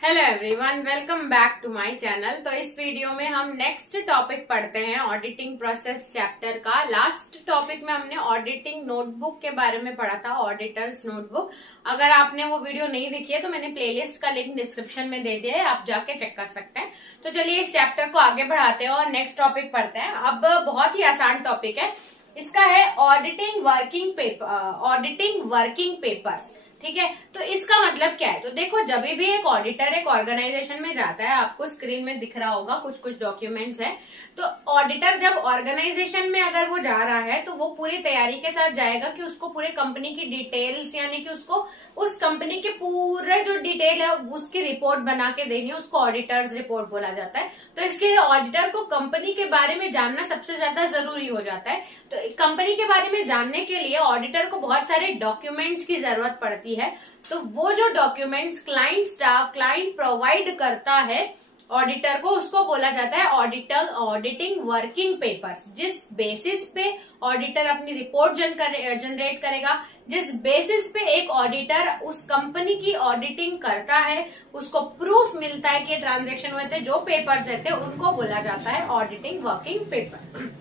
Hello everyone, welcome back to my channel. तो इस video में हम नेक्स्ट टॉपिक पढ़ते हैं ऑडिटिंग प्रोसेस चैप्टर का। लास्ट टॉपिक में हमने ऑडिटिंग नोटबुक के बारे में पढ़ा था, ऑडिटर्स नोटबुक। अगर आपने वो वीडियो नहीं देखी है तो मैंने प्लेलिस्ट का लिंक डिस्क्रिप्शन में दे दिया है, आप जाके चेक कर सकते हैं। तो चलिए इस चैप्टर को आगे बढ़ाते हैं और नेक्स्ट टॉपिक पढ़ते हैं। अब बहुत ही आसान टॉपिक है, इसका है ऑडिटिंग वर्किंग पेपर्स। ठीक है, तो इसका मतलब क्या है? तो देखो, जब भी एक ऑडिटर एक ऑर्गेनाइजेशन में जाता है, आपको स्क्रीन में दिख रहा होगा कुछ कुछ डॉक्यूमेंट्स है। तो ऑडिटर जब ऑर्गेनाइजेशन में अगर वो जा रहा है तो वो पूरी तैयारी के साथ जाएगा कि उसको पूरे कंपनी की डिटेल्स, यानी कि उसको उस कंपनी के पूरे जो डिटेल है उसकी रिपोर्ट बना के देनी है, उसको ऑडिटर्स रिपोर्ट बोला जाता है। तो इसके लिए ऑडिटर को कंपनी के बारे में जानना सबसे ज्यादा जरूरी हो जाता है। तो कंपनी के बारे में जानने के लिए ऑडिटर को बहुत सारे डॉक्यूमेंट्स की जरूरत पड़ती है। तो वो जो डॉक्यूमेंट्स क्लाइंट प्रोवाइड करता है ऑडिटर को, उसको बोला जाता है ऑडिटिंग वर्किंग पेपर्स। जिस बेसिस पे ऑडिटर अपनी रिपोर्ट जनरेट करेगा, जिस बेसिस पे एक ऑडिटर उस कंपनी की ऑडिटिंग करता है, उसको प्रूफ मिलता है कि ट्रांजेक्शन हुए थे, जो पेपर्स रहते हैं उनको बोला जाता है auditing working paper.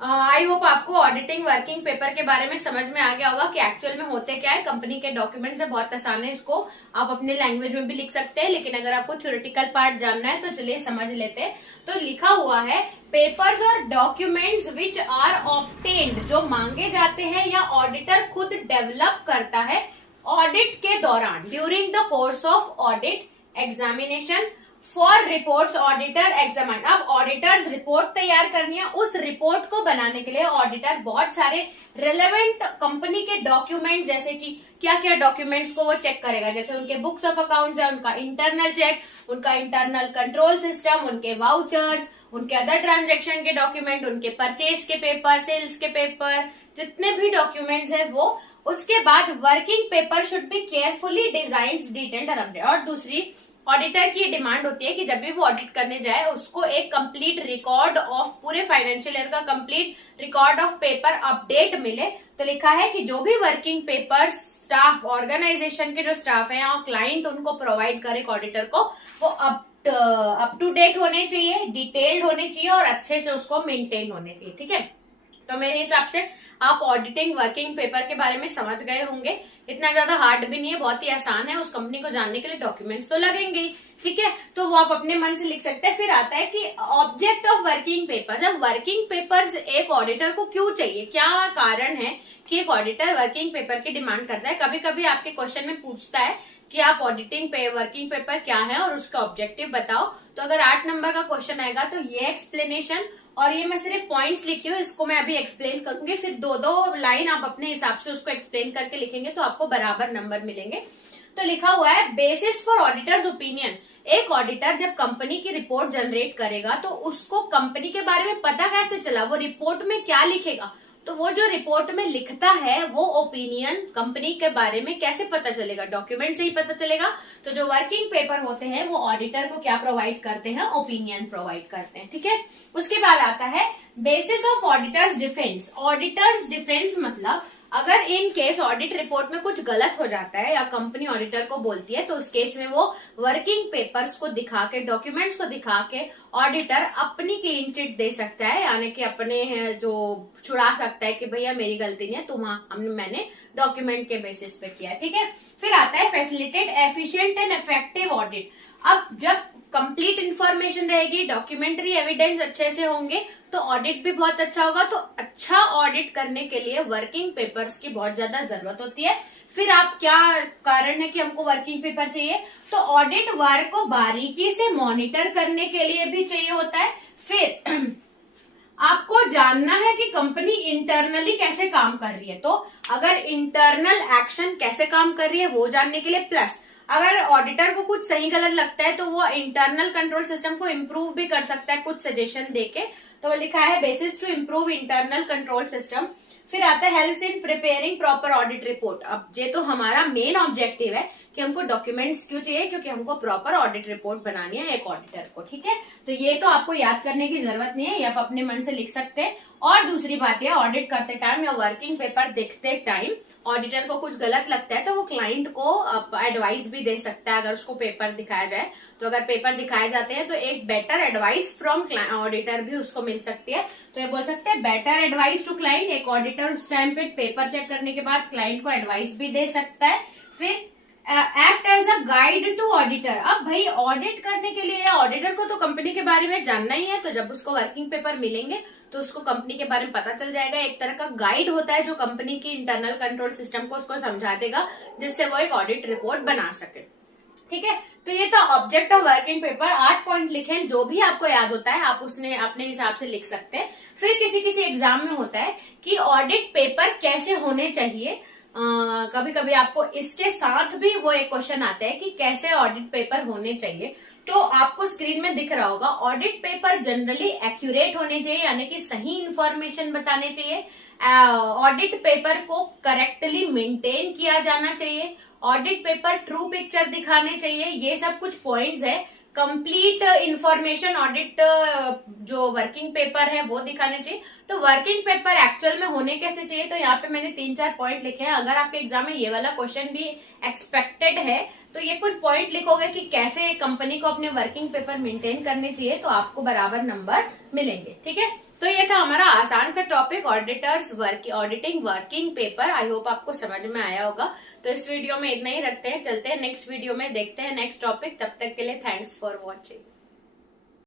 I hope आपको ऑडिटिंग वर्किंग पेपर के बारे में समझ में आ गया होगा कि एक्चुअल में होते क्या है। कंपनी के डॉक्यूमेंट्स है, बहुत आसान है, इसको आप अपने लैंग्वेज में भी लिख सकते हैं, लेकिन अगर आपको थ्योरेटिकल पार्ट जानना है तो चलिए समझ लेते हैं। तो लिखा हुआ है पेपर्स और डॉक्यूमेंट्स विच आर ऑब्टेन्ड, जो मांगे जाते हैं या ऑडिटर खुद डेवलप करता है ऑडिट के दौरान, during the course of audit examination for reports auditor examine. अब ऑडिटर्स रिपोर्ट तैयार करनी है, उस रिपोर्ट को बनाने के लिए ऑडिटर बहुत सारे रिलेवेंट कंपनी के डॉक्यूमेंट, जैसे कि क्या क्या डॉक्यूमेंट्स को वो चेक करेगा, जैसे उनके बुक्स ऑफ अकाउंट्स है, उनका इंटरनल चेक, उनका इंटरनल कंट्रोल सिस्टम, उनके वाउचर्स, उनके अदर ट्रांजेक्शन के डॉक्यूमेंट, उनके परचेज के पेपर, सेल्स के पेपर, जितने भी डॉक्यूमेंट्स है वो। उसके बाद working paper should be carefully designed, detailed और अपडेट। और दूसरी ऑडिटर की डिमांड होती है कि जब भी वो ऑडिट करने जाए उसको एक कंप्लीट रिकॉर्ड ऑफ पूरे फाइनेंशियल ईयर का complete record of paper update मिले। तो लिखा है कि जो भी वर्किंग पेपर स्टाफ, ऑर्गेनाइजेशन के जो स्टाफ है और क्लाइंट उनको प्रोवाइड करे ऑडिटर को, वो अप टू डेट होने चाहिए, डिटेल्ड होने चाहिए और अच्छे से उसको मेंटेन होने चाहिए। ठीक है, तो मेरे हिसाब से आप ऑडिटिंग वर्किंग पेपर के बारे में समझ गए होंगे। इतना ज्यादा हार्ड भी नहीं है, बहुत ही आसान है। उस कंपनी को जानने के लिए डॉक्यूमेंट्स तो लगेंगे ही, ठीक है, तो वो आप अपने मन से लिख सकते हैं। फिर आता है कि ऑब्जेक्ट ऑफ वर्किंग पेपर। जब वर्किंग पेपर्स एक ऑडिटर को क्यों चाहिए, क्या कारण है कि एक ऑडिटर वर्किंग पेपर की डिमांड करता है? कभी कभी आपके क्वेश्चन में पूछता है कि आप ऑडिटिंग वर्किंग पेपर क्या है और उसका ऑब्जेक्टिव बताओ। तो अगर 8 नंबर का क्वेश्चन आएगा तो ये एक्सप्लेनेशन, और ये मैं सिर्फ पॉइंट्स लिखी हूँ, इसको मैं अभी एक्सप्लेन करूंगी। फिर दो लाइन आप अपने हिसाब से उसको एक्सप्लेन करके लिखेंगे तो आपको बराबर नंबर मिलेंगे। तो लिखा हुआ है बेसिस फॉर ऑडिटर्स ओपिनियन। एक ऑडिटर जब कंपनी की रिपोर्ट जनरेट करेगा तो उसको कंपनी के बारे में पता कैसे चला, वो रिपोर्ट में क्या लिखेगा? तो वो जो रिपोर्ट में लिखता है वो ओपिनियन कंपनी के बारे में कैसे पता चलेगा? डॉक्यूमेंट से ही पता चलेगा। तो जो वर्किंग पेपर होते हैं वो ऑडिटर को क्या प्रोवाइड करते हैं? ओपिनियन प्रोवाइड करते हैं। ठीक है, उसके बाद आता है basis of auditors defence. Auditors defence मतलब अगर इन केस ऑडिट रिपोर्ट में कुछ गलत हो जाता है या कंपनी ऑडिटर को बोलती है, तो उस केस में वो वर्किंग पेपर्स को दिखा के, डॉक्यूमेंट्स को दिखा के ऑडिटर अपनी क्लीन चिट दे सकता है, यानी कि अपने जो छुड़ा सकता है कि भैया मेरी गलती नहीं है, मैंने डॉक्यूमेंट के बेसिस पे किया। ठीक है, फिर आता है facilitate efficient and effective audit. अब जब कंप्लीट इंफॉर्मेशन रहेगी, डॉक्यूमेंट्री एविडेंस अच्छे से होंगे, तो ऑडिट भी बहुत अच्छा होगा। तो अच्छा ऑडिट करने के लिए वर्किंग पेपर्स की बहुत ज्यादा जरूरत होती है। फिर आप क्या कारण है कि हमको वर्किंग पेपर चाहिए? तो ऑडिट वर्क को बारीकी से मॉनिटर करने के लिए भी चाहिए होता है। फिर आपको जानना है कि कंपनी इंटरनली कैसे काम कर रही है, तो अगर इंटरनल एक्शन कैसे काम कर रही है वो जानने के लिए, प्लस अगर ऑडिटर को कुछ सही गलत लगता है तो वो इंटरनल कंट्रोल सिस्टम को इम्प्रूव भी कर सकता है कुछ सजेशन देके। तो लिखा है basis to improve internal control system. फिर आता है helps in preparing proper audit report. अब ये तो हमारा मेन ऑब्जेक्टिव है कि हमको डॉक्यूमेंट्स क्यों चाहिए, क्योंकि हमको प्रॉपर ऑडिट रिपोर्ट बनानी है एक ऑडिटर को। ठीक है, तो ये तो आपको याद करने की जरूरत नहीं है, ये आप अपने मन से लिख सकते हैं। और दूसरी बात यह, ऑडिट करते टाइम या वर्किंग पेपर देखते टाइम ऑडिटर को कुछ गलत लगता है तो वो क्लाइंट को एडवाइस भी दे सकता है अगर उसको पेपर दिखाया जाए। तो अगर पेपर दिखाए जाते हैं तो एक बेटर एडवाइस फ्रॉम ऑडिटर भी उसको मिल सकती है। तो ये बोल सकते हैं बेटर एडवाइस टू क्लाइंट। एक ऑडिटर उस टाइम पे पेपर चेक करने के बाद क्लाइंट को एडवाइस भी दे सकता है। फिर act as a guide to auditor. अब भाई ऑडिट करने के लिए ऑडिटर को तो कंपनी के बारे में जानना ही है, तो जब उसको वर्किंग पेपर मिलेंगे तो उसको कंपनी के बारे में पता चल जाएगा। एक तरह का गाइड होता है जो कंपनी की इंटरनल कंट्रोल सिस्टम को उसको समझा देगा, जिससे वो एक ऑडिट रिपोर्ट बना सके। ठीक है, तो ये था object of working paper. 8 point लिखे, जो भी आपको याद होता है आप उसने अपने हिसाब से लिख सकते हैं। फिर किसी किसी एग्जाम में होता है कि ऑडिट पेपर कैसे होने चाहिए। कभी कभी आपको इसके साथ भी वो एक क्वेश्चन आता है कि कैसे ऑडिट पेपर होने चाहिए। तो आपको स्क्रीन में दिख रहा होगा, ऑडिट पेपर जनरली एक्यूरेट होने चाहिए, यानी कि सही इंफॉर्मेशन बताने चाहिए। ऑडिट पेपर को करेक्टली मेंटेन किया जाना चाहिए। ऑडिट पेपर ट्रू पिक्चर दिखाने चाहिए। ये सब कुछ पॉइंट्स है। कंप्लीट इंफॉर्मेशन ऑडिट जो वर्किंग पेपर है वो दिखाने चाहिए। तो वर्किंग पेपर एक्चुअल में होने कैसे चाहिए, तो यहाँ पे मैंने 3-4 पॉइंट लिखे हैं। अगर आपके एग्जाम में ये वाला क्वेश्चन भी एक्सपेक्टेड है तो ये कुछ पॉइंट लिखोगे कि कैसे कंपनी को अपने वर्किंग पेपर मेंटेन करने चाहिए, तो आपको बराबर नंबर मिलेंगे। ठीक है, तो ये था हमारा आसान का topic, auditors auditing working paper. I hope आपको समझ में आया होगा। तो इस वीडियो में इतना ही रखते हैं, चलते हैं नेक्स्ट वीडियो में, देखते हैं नेक्स्ट टॉपिक। तब तक के लिए थैंक्स फॉर वॉचिंग।